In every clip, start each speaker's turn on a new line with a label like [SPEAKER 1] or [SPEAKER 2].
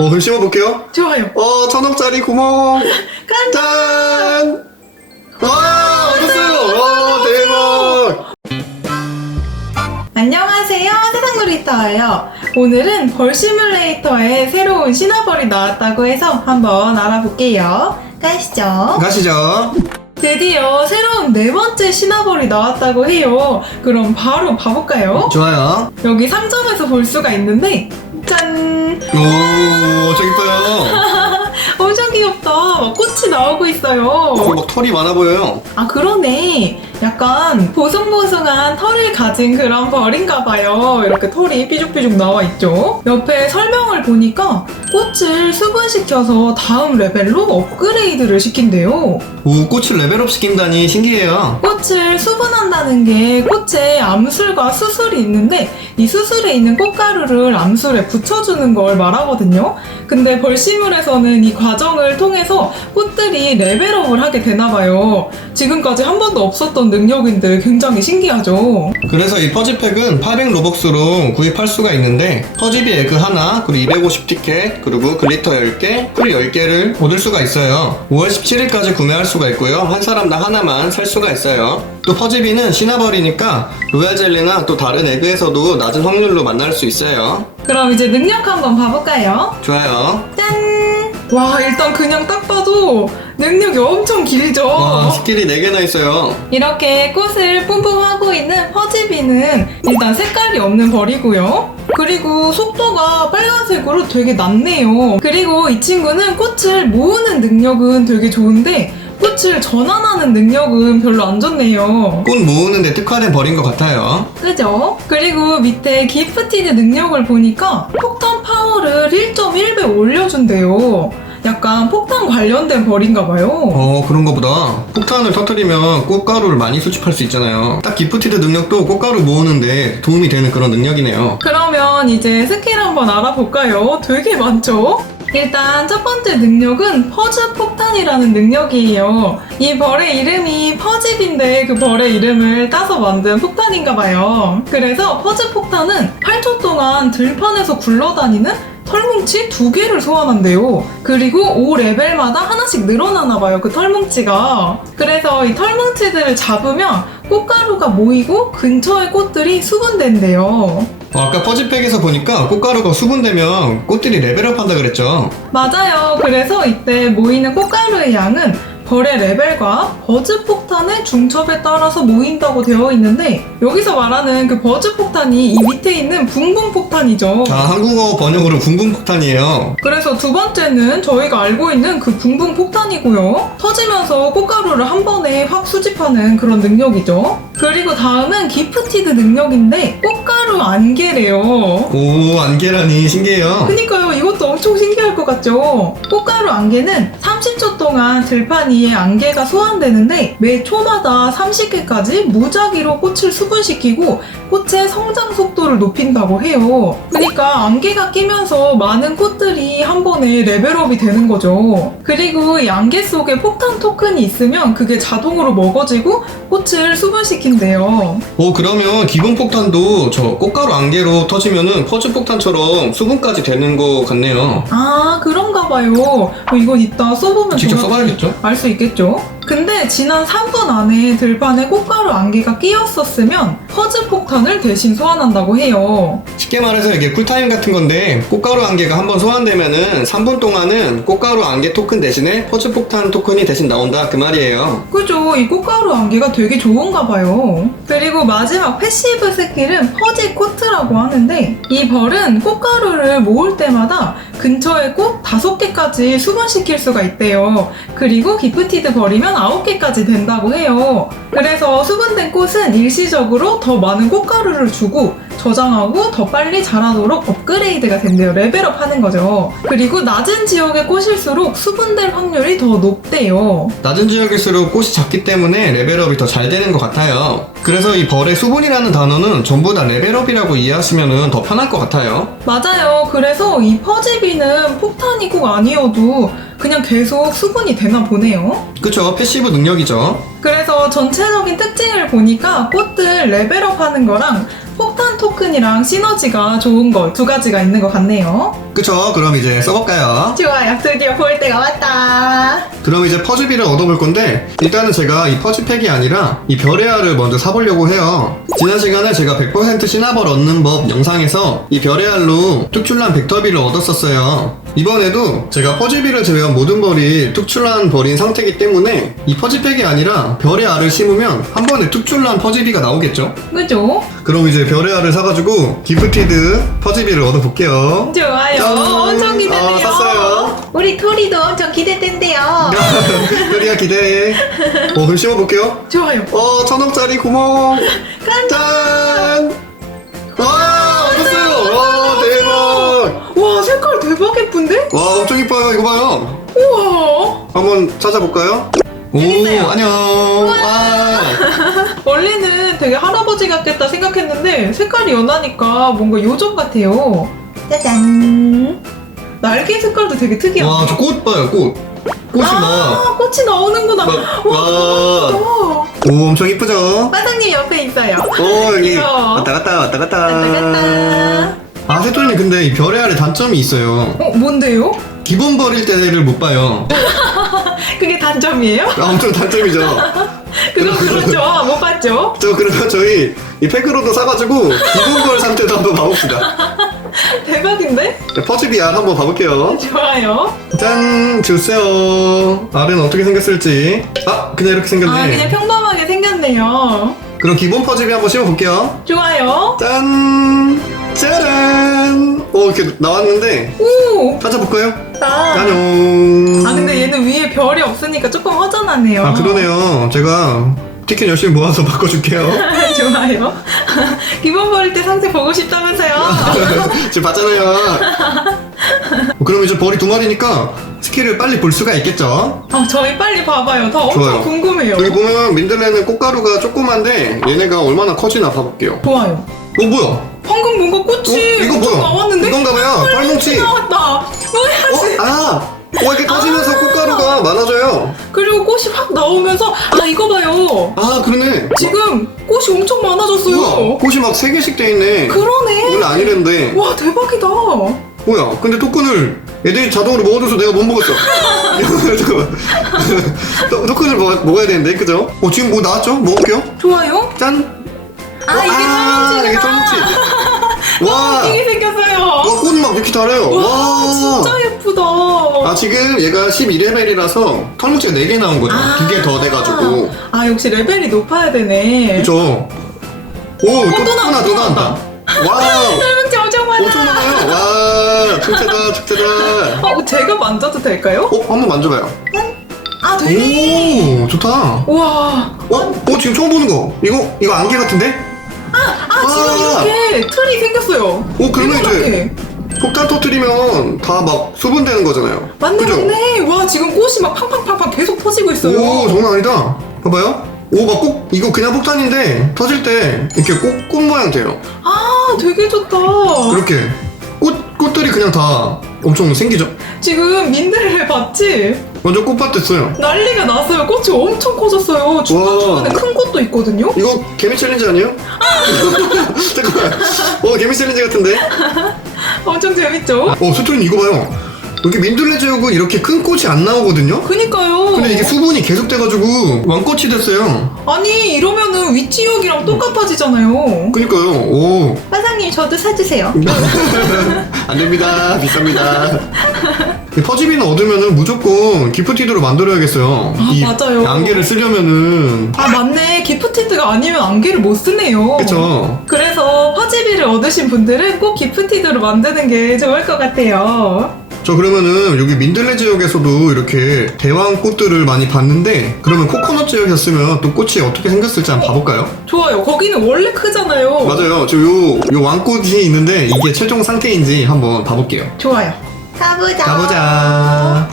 [SPEAKER 1] 어, 그럼 심어볼게요.
[SPEAKER 2] 좋아요.
[SPEAKER 1] 어, 천억짜리 구멍.
[SPEAKER 2] 간다.
[SPEAKER 1] 짠! 와, 얻었어요! 와, 대박!
[SPEAKER 2] 안녕하세요. 세상놀이터예요. 오늘은 벌 시뮬레이터에 새로운 신화벌이 나왔다고 해서 한번 알아볼게요. 가시죠.
[SPEAKER 1] 가시죠.
[SPEAKER 2] 드디어 새로운 네 번째 신화벌이 나왔다고 해요. 그럼 바로 봐볼까요?
[SPEAKER 1] 좋아요.
[SPEAKER 2] 여기 상점에서 볼 수가 있는데 짠!
[SPEAKER 1] 오, 저기 있어요.
[SPEAKER 2] 엄청 귀엽다. 막 꽃이 나오고 있어요.
[SPEAKER 1] 어, 막 털이 많아 보여요.
[SPEAKER 2] 아 그러네. 약간 보송보송한 털을 가진 그런 벌인가 봐요. 이렇게 털이 삐죽삐죽 나와 있죠. 옆에 설명을 보니까 꽃을 수분시켜서 다음 레벨로 업그레이드를 시킨대요.
[SPEAKER 1] 오, 꽃을 레벨업 시킨다니 신기해요.
[SPEAKER 2] 꽃을 수분한다는 게 꽃에 암술과 수술이 있는데 이 수술에 있는 꽃가루를 암술에 붙여주는 걸 말하거든요. 근데 벌시물에서는 이 과정을 통해서 꽃들이 레벨업을 하게 되나 봐요. 지금까지 한 번도 없었던 능력인데 굉장히 신기하죠.
[SPEAKER 1] 그래서 이 퍼지팩은 800 로벅스로 구입할 수가 있는데 퍼지비 에그 하나, 그리고 250 티켓, 그리고 글리터 10개, 풀 10개를 얻을 수가 있어요. 5월 17일까지 구매할 수가 있고요. 한 사람당 하나만 살 수가 있어요. 또 퍼지비는 신화벌이니까 로얄 젤리나 또 다른 에그에서도 낮은 확률로 만날 수 있어요.
[SPEAKER 2] 그럼 이제 능력 한번 봐볼까요?
[SPEAKER 1] 좋아요.
[SPEAKER 2] 짠! 와, 일단 그냥 딱 봐도 능력이 엄청 길죠?
[SPEAKER 1] 와, 스킬이 4개나 있어요.
[SPEAKER 2] 이렇게 꽃을 뿜뿜 하고 있는 퍼지비는 일단 색깔이 없는 벌이고요. 그리고 속도가 빨간색으로 되게 낮네요. 그리고 이 친구는 꽃을 모으는 능력은 되게 좋은데 꽃을 전환하는 능력은 별로 안 좋네요.
[SPEAKER 1] 꽃 모으는데 특화된 벌인 것 같아요.
[SPEAKER 2] 그죠? 그리고 밑에 기프티드 능력을 보니까 폭탄 파워를 1.1배 올려준대요. 약간 폭탄 관련된 벌인가 봐요.
[SPEAKER 1] 어, 그런가 보다. 폭탄을 터뜨리면 꽃가루를 많이 수집할 수 있잖아요. 딱 기프티드 능력도 꽃가루 모으는데 도움이 되는 그런 능력이네요.
[SPEAKER 2] 그러면 이제 스킬 한번 알아볼까요? 되게 많죠? 일단 첫 번째 능력은 퍼즈 폭탄이라는 능력이에요. 이 벌의 이름이 퍼집인데 그 벌의 이름을 따서 만든 폭탄인가 봐요. 그래서 퍼즈 폭탄은 8초 동안 들판에서 굴러다니는 털뭉치 두 개를 소환한대요. 그리고 5레벨마다 하나씩 늘어나나 봐요. 그 털뭉치가. 그래서 이 털뭉치들을 잡으면 꽃가루가 모이고 근처의 꽃들이 수분된대요.
[SPEAKER 1] 어, 아까 퍼지팩에서 보니까 꽃가루가 수분되면 꽃들이 레벨업 한다 그랬죠.
[SPEAKER 2] 맞아요. 그래서 이때 모이는 꽃가루의 양은 벌의 레벨과 버즈 폭탄의 중첩에 따라서 모인다고 되어 있는데 여기서 말하는 그 버즈 폭탄이 이 밑에 있는 붕붕 폭탄이죠.
[SPEAKER 1] 자, 한국어 번역으로 붕붕 폭탄이에요.
[SPEAKER 2] 그래서 두 번째는 저희가 알고 있는 그 붕붕 폭탄이고요. 터지면서 꽃가루를 한 번에 확 수집하는 그런 능력이죠. 그리고 다음은 기프티드 능력인데 꽃가루 안개래요.
[SPEAKER 1] 오, 안개라니 신기해요.
[SPEAKER 2] 그니까요, 이것도 엄청 신기할 것 같죠? 꽃가루 안개는 30초 동안 들판 위에 안개가 소환되는데 매 초마다 30개까지 무작위로 꽃을 수분시키고 꽃의 성장 속도를 높인다고 해요. 그러니까 안개가 끼면서 많은 꽃들이 한 번에 레벨업이 되는 거죠. 그리고 이 안개 속에 폭탄 토큰이 있으면 그게 자동으로 먹어지고 꽃을 수분시 킨대요.
[SPEAKER 1] 오, 그러면 기본 폭탄도 저 꽃가루 안개로 터지면은 퍼즈 폭탄처럼 수분까지 되는 것 같네요.
[SPEAKER 2] 아, 그런가 봐요. 어, 이건 이따 써보면
[SPEAKER 1] 직접 써봐야겠죠?
[SPEAKER 2] 알 수 있겠죠? 근데 지난 3분 안에 들판에 꽃가루 안개가 끼었었으면 퍼즈 폭탄을 대신 소환한다고 해요.
[SPEAKER 1] 쉽게 말해서 이게 쿨타임 같은 건데 꽃가루 안개가 한번 소환되면은 3분 동안은 꽃가루 안개 토큰 대신에 퍼즈 폭탄 토큰이 대신 나온다 그 말이에요.
[SPEAKER 2] 그죠? 이 꽃가루 안개가 되게 좋은가 봐요. 그리고 마지막 패시브 스킬은 퍼지 코트라고 하는데 이 벌은 꽃가루를 모을 때마다 근처의 꽃 5개까지 수분시킬 수가 있대요. 그리고 기프티드 벌이면 9개까지 된다고 해요. 그래서 수분된 꽃은 일시적으로 더 많은 꽃가루를 주고 저장하고 더 빨리 자라도록 업그레이드가 된대요. 레벨업 하는 거죠. 그리고 낮은 지역의 꽃일수록 수분될 확률이 더 높대요.
[SPEAKER 1] 낮은 지역일수록 꽃이 작기 때문에 레벨업이 더 잘 되는 것 같아요. 그래서 이 벌의 수분이라는 단어는 전부 다 레벨업이라고 이해하시면 더 편할 것 같아요.
[SPEAKER 2] 맞아요. 그래서 이 퍼지비는 폭탄이 꼭 아니어도 그냥 계속 수분이 되나 보네요.
[SPEAKER 1] 그쵸? 패시브 능력이죠.
[SPEAKER 2] 그래서 전체적인 특징을 보니까 꽃들 레벨업 하는 거랑 폭탄 토큰이랑 시너지가 좋은 거두 가지가 있는 것 같네요.
[SPEAKER 1] 그쵸? 그럼 이제 써볼까요?
[SPEAKER 2] 좋아요. 드디어 볼 때가 왔다.
[SPEAKER 1] 그럼 이제 퍼즐비를 얻어볼 건데 일단은 제가 이 퍼즐팩이 아니라 이 별의 알을 먼저 사보려고 해요 지난 시간에 제가 100% 시나벌 얻는 법 영상에서 이 별의 알로 특출난 벡터비를 얻었었어요 이번에도 제가 퍼즐비를 제외한 모든 벌이 특출난 벌인 상태이기 때문에 이 퍼즐팩이 아니라 별의 알을 심으면 한 번에 특출난 퍼즐비가 나오겠죠
[SPEAKER 2] 그죠?
[SPEAKER 1] 그럼 이제 별의 알을 사가지고 기프티드 퍼즐비를 얻어볼게요
[SPEAKER 2] 좋아요.
[SPEAKER 1] 짠.
[SPEAKER 2] 엄청 기대돼요.
[SPEAKER 1] 아, 샀어요.
[SPEAKER 2] 우리 토리도 엄청 기대된대요.
[SPEAKER 1] 별이야 기대해 어 그럼 심어볼게요
[SPEAKER 2] 좋아요.
[SPEAKER 1] 어, 천원짜리 구멍. 짠! 와, 대박
[SPEAKER 2] 예쁜데?
[SPEAKER 1] 와, 엄청 이뻐요. 이거 봐요.
[SPEAKER 2] 우와.
[SPEAKER 1] 한번 찾아볼까요? 오,
[SPEAKER 2] 있어요.
[SPEAKER 1] 안녕. 와.
[SPEAKER 2] 원래는 되게 할아버지 같겠다 생각했는데 색깔이 연하니까 뭔가 요정 같아요. 짜잔. 날개 색깔도 되게 특이하다.
[SPEAKER 1] 와, 저 꽃 봐요, 꽃. 꽃이 막.
[SPEAKER 2] 아, 꽃이 나오는구나.
[SPEAKER 1] 막,
[SPEAKER 2] 와,
[SPEAKER 1] 와.
[SPEAKER 2] 와.
[SPEAKER 1] 오, 엄청 이쁘죠?
[SPEAKER 2] 마상님 옆에 있어요.
[SPEAKER 1] 오, 여기.
[SPEAKER 2] 귀여워.
[SPEAKER 1] 왔다 갔다, 왔다 갔다.
[SPEAKER 2] 갔다 갔다.
[SPEAKER 1] 아, 세토님 근데 이 별의 아래 단점이 있어요.
[SPEAKER 2] 어, 뭔데요?
[SPEAKER 1] 기본 버릴 때를 못 봐요.
[SPEAKER 2] 그게 단점이에요?
[SPEAKER 1] 아, 엄청 단점이죠.
[SPEAKER 2] 그건 그렇죠. 못 봤죠?
[SPEAKER 1] 저 그러면 저희 이 팩으로도 사가지고 기본 벌 상태도 한번 봐봅시다.
[SPEAKER 2] 대박인데?
[SPEAKER 1] 퍼즐비 알 한번 봐볼게요.
[SPEAKER 2] 좋아요.
[SPEAKER 1] 짠! 주세요. 알은 어떻게 생겼을지. 아, 그냥 이렇게 생겼네.
[SPEAKER 2] 아, 그냥 평범하게 생겼네요.
[SPEAKER 1] 그럼 기본 퍼즐비 한번 씌워볼게요.
[SPEAKER 2] 좋아요.
[SPEAKER 1] 짠! 짜란! 오, 이렇게 나왔는데,
[SPEAKER 2] 오!
[SPEAKER 1] 찾아볼까요?
[SPEAKER 2] 나.
[SPEAKER 1] 안녕!
[SPEAKER 2] 아, 근데 얘는 위에 별이 없으니까 조금 허전하네요.
[SPEAKER 1] 아, 그러네요. 제가 티켓 열심히 모아서 바꿔줄게요.
[SPEAKER 2] 좋아요. 기본 버릴 때 상태 보고 싶다면서요?
[SPEAKER 1] 지금 봤잖아요. 그럼 이제 벌이 두 마리니까 스킬을 빨리 볼 수가 있겠죠?
[SPEAKER 2] 어, 저희 빨리 봐봐요. 더 엄청
[SPEAKER 1] 좋아요.
[SPEAKER 2] 궁금해요.
[SPEAKER 1] 여기 보면 민들레는 꽃가루가 조그만데 얘네가 얼마나 커지나 봐볼게요.
[SPEAKER 2] 좋아요.
[SPEAKER 1] 어 뭐야?
[SPEAKER 2] 방금 뭔가 꽃이
[SPEAKER 1] 어? 이거 뭐야?
[SPEAKER 2] 나왔는데?
[SPEAKER 1] 이건가 봐요. 털뭉치.
[SPEAKER 2] 나왔다. 뭐야?
[SPEAKER 1] 어? 아! 어 이렇게 터지면서 꽃가루가 많아져요.
[SPEAKER 2] 그리고 꽃이 확 나오면서 아 이거 봐요.
[SPEAKER 1] 아 그러네.
[SPEAKER 2] 지금 꽃이 엄청 많아졌어요.
[SPEAKER 1] 우와, 꽃이 막세 개씩 돼 있네.
[SPEAKER 2] 그러네.
[SPEAKER 1] 원래 아니랬는데.
[SPEAKER 2] 와 대박이다.
[SPEAKER 1] 뭐야? 근데 토큰을 애들이 자동으로 먹어줘서 내가 못 먹었어. 잠깐만. 토- 토큰을 먹, 먹어야 되는데, 그죠? 어, 지금 뭐 나왔죠? 먹을게요.
[SPEAKER 2] 좋아요.
[SPEAKER 1] 짠!
[SPEAKER 2] 아 이게 털뭉치구나.
[SPEAKER 1] 이게 털뭉치. 와!
[SPEAKER 2] 이게 생겼어요.
[SPEAKER 1] 와, 꽃은 막 이렇게 달아요.
[SPEAKER 2] 와,
[SPEAKER 1] 와!
[SPEAKER 2] 진짜 예쁘다.
[SPEAKER 1] 아, 지금 얘가 12레벨이라서 털뭉치가 4개 나온 거죠. 두개더 돼가지고.
[SPEAKER 2] 아 역시 레벨이 높아야 되네.
[SPEAKER 1] 그죠? 오, 또, 또또 나왔다, 또또 나온다. 와우!
[SPEAKER 2] 털뭉치 엄청 많아.
[SPEAKER 1] 엄청 많아요. 와, 축제다, 축제다.
[SPEAKER 2] 어, 제가 만져도 될까요?
[SPEAKER 1] 어, 한번 만져봐요.
[SPEAKER 2] 아 되네.
[SPEAKER 1] 오, 좋다.
[SPEAKER 2] 와.
[SPEAKER 1] 어? 어, 지금 처음 보는 거. 이거, 이거 안개 같은데?
[SPEAKER 2] 아 지금
[SPEAKER 1] 아.
[SPEAKER 2] 이렇게 틀이 생겼어요.
[SPEAKER 1] 오, 그러면. 이제 폭탄 터뜨리면 다 막 수분되는 거잖아요.
[SPEAKER 2] 맞네
[SPEAKER 1] 그죠?
[SPEAKER 2] 맞네. 와 지금 꽃이 막 팡팡팡팡 계속 퍼지고 있어요.
[SPEAKER 1] 오, 장난 아니다. 봐봐요. 오, 막 꼭, 이거 그냥 폭탄인데, 터질 때, 이렇게 꽃, 꽃 모양 돼요.
[SPEAKER 2] 아 되게 좋다.
[SPEAKER 1] 이렇게. 꽃, 꽃들이 그냥 다 엄청 생기죠?
[SPEAKER 2] 지금 민들레 봤지?
[SPEAKER 1] 완전 꽃밭 됐어요.
[SPEAKER 2] 난리가 났어요. 꽃이 엄청 커졌어요. 중간중간에
[SPEAKER 1] 와.
[SPEAKER 2] 큰 꽃도 있거든요.
[SPEAKER 1] 이거 개미 챌린지 아니에요? 잠깐만. 어, 개미 챌린지 같은데?
[SPEAKER 2] 엄청 재밌죠?
[SPEAKER 1] 어, 수토님 이거 봐요. 여기 민들레 제육은 이렇게 큰 꽃이 안 나오거든요?
[SPEAKER 2] 그니까요.
[SPEAKER 1] 근데 이게 수분이 계속 돼가지고 왕꽃이 됐어요.
[SPEAKER 2] 아니 이러면은 윗지역이랑 똑같아지잖아요.
[SPEAKER 1] 그니까요. 오.
[SPEAKER 2] 화장님 저도 사주세요.
[SPEAKER 1] 안 됩니다. 비쌉니다. 이 퍼지비는 얻으면은 무조건 기프티드로 만들어야겠어요.
[SPEAKER 2] 아,
[SPEAKER 1] 이
[SPEAKER 2] 맞아요.
[SPEAKER 1] 안개를 쓰려면은.
[SPEAKER 2] 아 맞네. 기프티드가 아니면 안개를 못 쓰네요.
[SPEAKER 1] 그쵸.
[SPEAKER 2] 그래서 퍼지비를 얻으신 분들은 꼭 기프티드로 만드는 게 좋을 것 같아요.
[SPEAKER 1] 저 그러면은 여기 민들레 지역에서도 이렇게 대왕 꽃들을 많이 봤는데 그러면 코코넛 지역이었으면 또 꽃이 어떻게 생겼을지 한번 봐볼까요?
[SPEAKER 2] 좋아요. 거기는 원래 크잖아요.
[SPEAKER 1] 맞아요. 저 요, 요 왕꽃이 있는데 이게 최종 상태인지 한번 봐볼게요.
[SPEAKER 2] 좋아요. 가보자.
[SPEAKER 1] 가보자.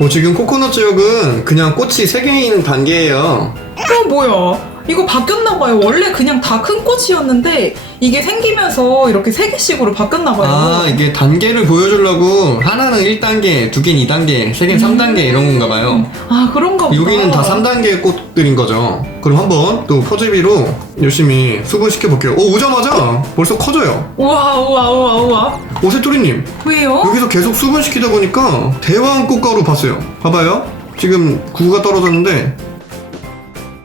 [SPEAKER 1] 어, 지금 코코넛 지역은 그냥 꽃이 3개 있는 단계예요.
[SPEAKER 2] 어 뭐야? 이거 바뀌었나봐요. 원래 그냥 다 큰 꽃이었는데 이게 생기면서 이렇게 세 개씩으로 바뀌었나봐요.
[SPEAKER 1] 아, 이게 단계를 보여주려고 하나는 1단계, 두 개는 2단계, 세 개는 3단계 이런 건가 봐요.
[SPEAKER 2] 아 그런 가
[SPEAKER 1] 여기는 다
[SPEAKER 2] 보다.
[SPEAKER 1] 3단계의 꽃들인 거죠. 그럼 한번 또 퍼즐비로 열심히 수분시켜 볼게요. 오, 오자마자 벌써 커져요.
[SPEAKER 2] 우와 우와 우와 우와.
[SPEAKER 1] 오세토리님,
[SPEAKER 2] 왜요?
[SPEAKER 1] 여기서 계속 수분시키다 보니까 대왕 꽃가루 봤어요. 봐봐요. 지금 구가 떨어졌는데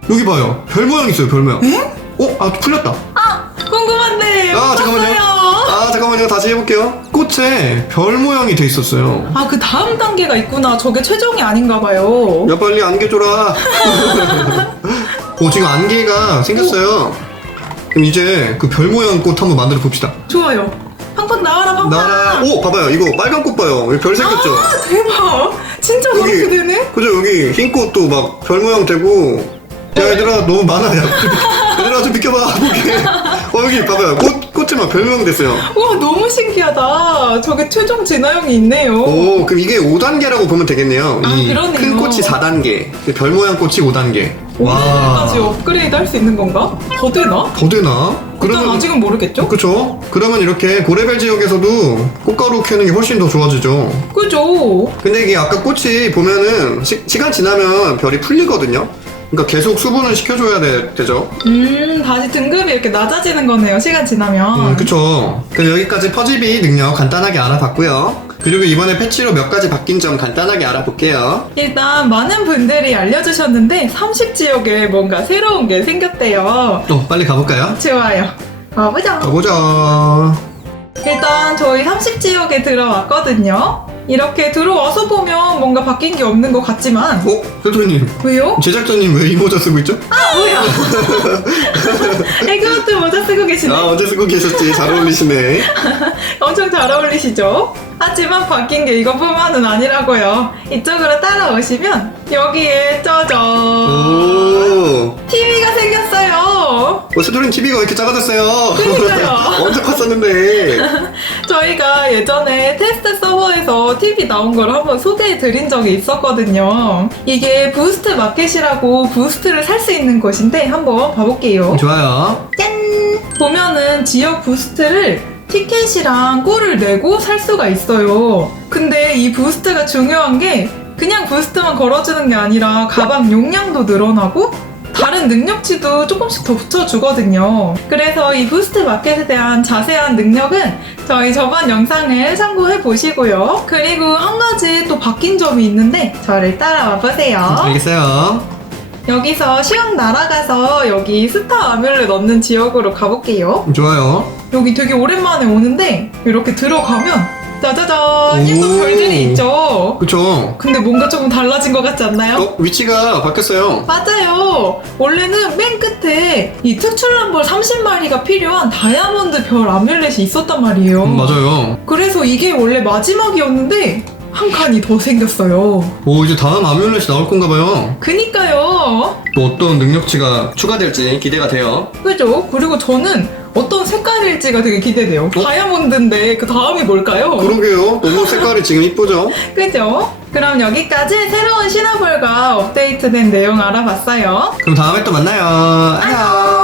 [SPEAKER 1] 여기 봐요. 별 모양 있어요. 별 모양.
[SPEAKER 2] 에?
[SPEAKER 1] 어? 아 풀렸다.
[SPEAKER 2] 아 궁금한데.
[SPEAKER 1] 아, 잠깐만요.
[SPEAKER 2] 없었어요.
[SPEAKER 1] 아 잠깐만요. 다시 해볼게요. 꽃에 별 모양이 돼 있었어요.
[SPEAKER 2] 아, 그 다음 단계가 있구나. 저게 최종이 아닌가 봐요.
[SPEAKER 1] 야 빨리 안개 줘라. 오 지금 안개가 생겼어요. 그럼 이제 그 별 모양 꽃 한번 만들어 봅시다.
[SPEAKER 2] 좋아요. 팡팡 나와라, 팡팡.
[SPEAKER 1] 나라. 오 봐봐요. 이거 빨간 꽃 봐요. 여기 별 생겼죠.
[SPEAKER 2] 아, 대박. 진짜 그렇게 되네?
[SPEAKER 1] 그죠 여기 흰 꽃도 막 별 모양 되고. 야 얘들아 너무 많아. 야 얘들아 좀 비켜봐 보게. 어 여기 봐봐요. 꽃 꽃이 막별 모양 됐어요.
[SPEAKER 2] 우와, 너무 신기하다. 저게 최종 진화형이 있네요.
[SPEAKER 1] 오 그럼 이게 5단계라고 보면 되겠네요.
[SPEAKER 2] 아,
[SPEAKER 1] 이
[SPEAKER 2] 그러네요.
[SPEAKER 1] 큰 꽃이 4단계, 별 모양 꽃이 5단계.
[SPEAKER 2] 5단계까지 업그레이드 할 수 있는 건가? 더 되나?
[SPEAKER 1] 더 되나?
[SPEAKER 2] 일단 아직은 모르겠죠?
[SPEAKER 1] 그쵸? 그러면 이렇게 고레벨 지역에서도 꽃가루 캐는 게 훨씬 더 좋아지죠.
[SPEAKER 2] 그죠?
[SPEAKER 1] 근데 이게 아까 꽃이 보면은 시, 간 지나면 별이 풀리거든요. 그러니까 계속 수분을 시켜줘야 되, 되죠.
[SPEAKER 2] 음, 다시 등급이 이렇게 낮아지는 거네요. 시간 지나면.
[SPEAKER 1] 음, 그쵸. 그럼 여기까지 퍼즐비 능력 간단하게 알아봤고요. 그리고 이번에 패치로 몇 가지 바뀐 점 간단하게 알아볼게요.
[SPEAKER 2] 일단 많은 분들이 알려주셨는데 30지역에 뭔가 새로운 게 생겼대요.
[SPEAKER 1] 또 빨리 가볼까요?
[SPEAKER 2] 좋아요. 가보자.
[SPEAKER 1] 가보자.
[SPEAKER 2] 일단 저희 30지역에 들어왔거든요. 이렇게 들어와서 보면 뭔가 바뀐 게 없는 것 같지만
[SPEAKER 1] 어? 세토리님,
[SPEAKER 2] 왜요?
[SPEAKER 1] 제작자님 왜 이 모자 쓰고 있죠?
[SPEAKER 2] 아 뭐야? 에그워트 모자 쓰고 계시네.
[SPEAKER 1] 아, 언제 쓰고 계셨지? 잘 어울리시네.
[SPEAKER 2] 엄청 잘 어울리시죠? 하지만 바뀐 게 이것뿐만은 아니라고요. 이쪽으로 따라오시면 여기에 짜잔
[SPEAKER 1] 오.
[SPEAKER 2] TV가 생겼어요.
[SPEAKER 1] 어, 세토리님 TV가 왜 이렇게 작아졌어요?
[SPEAKER 2] 그러니까요.
[SPEAKER 1] 언제 컸었는데.
[SPEAKER 2] 저희가 예전에 테스트 서버에서 TV 나온 걸 한번 소개해 드린 적이 있었거든요. 이게 부스트 마켓이라고 부스트를 살 수 있는 곳인데 한번 봐볼게요.
[SPEAKER 1] 좋아요.
[SPEAKER 2] 짠! 보면은 지역 부스트를 티켓이랑 꿀을 내고 살 수가 있어요. 근데 이 부스트가 중요한 게 그냥 부스트만 걸어주는 게 아니라 가방 용량도 늘어나고 다른 능력치도 조금씩 더 붙여주거든요. 그래서 이 부스트 마켓에 대한 자세한 능력은 저희 저번 영상을 참고해 보시고요. 그리고 한 가지 또 바뀐 점이 있는데 저를 따라와 보세요.
[SPEAKER 1] 알겠어요.
[SPEAKER 2] 여기서 시황 날아가서 여기 스타 아뮤를 넣는 지역으로 가볼게요.
[SPEAKER 1] 좋아요.
[SPEAKER 2] 여기 되게 오랜만에 오는데 이렇게 들어가면 짜자잔 예쁜
[SPEAKER 1] 오.
[SPEAKER 2] 별들이 있죠.
[SPEAKER 1] 그쵸.
[SPEAKER 2] 근데 뭔가 조금 달라진 것 같지 않나요?
[SPEAKER 1] 어, 위치가 바뀌었어요.
[SPEAKER 2] 맞아요. 원래는 맨 끝에 이 특출난 벌 30마리가 필요한 다이아몬드 별 아뮬렛이 있었단 말이에요.
[SPEAKER 1] 음, 맞아요.
[SPEAKER 2] 그래서 이게 원래 마지막이었는데 한 칸이 더 생겼어요.
[SPEAKER 1] 오, 이제 다음 아뮬렛이 나올 건가 봐요.
[SPEAKER 2] 그니까요.
[SPEAKER 1] 또 어떤 능력치가 추가될지 기대가 돼요.
[SPEAKER 2] 그죠? 그리고 저는 어떤 색깔일지가 되게 기대돼요. 다이아몬드인데 그 다음이 뭘까요?
[SPEAKER 1] 그러게요. 너무 색깔이 지금 이쁘죠?
[SPEAKER 2] 그죠? 그럼 여기까지 새로운 신화볼과 업데이트된 내용 알아봤어요.
[SPEAKER 1] 그럼 다음에 또 만나요. 안녕.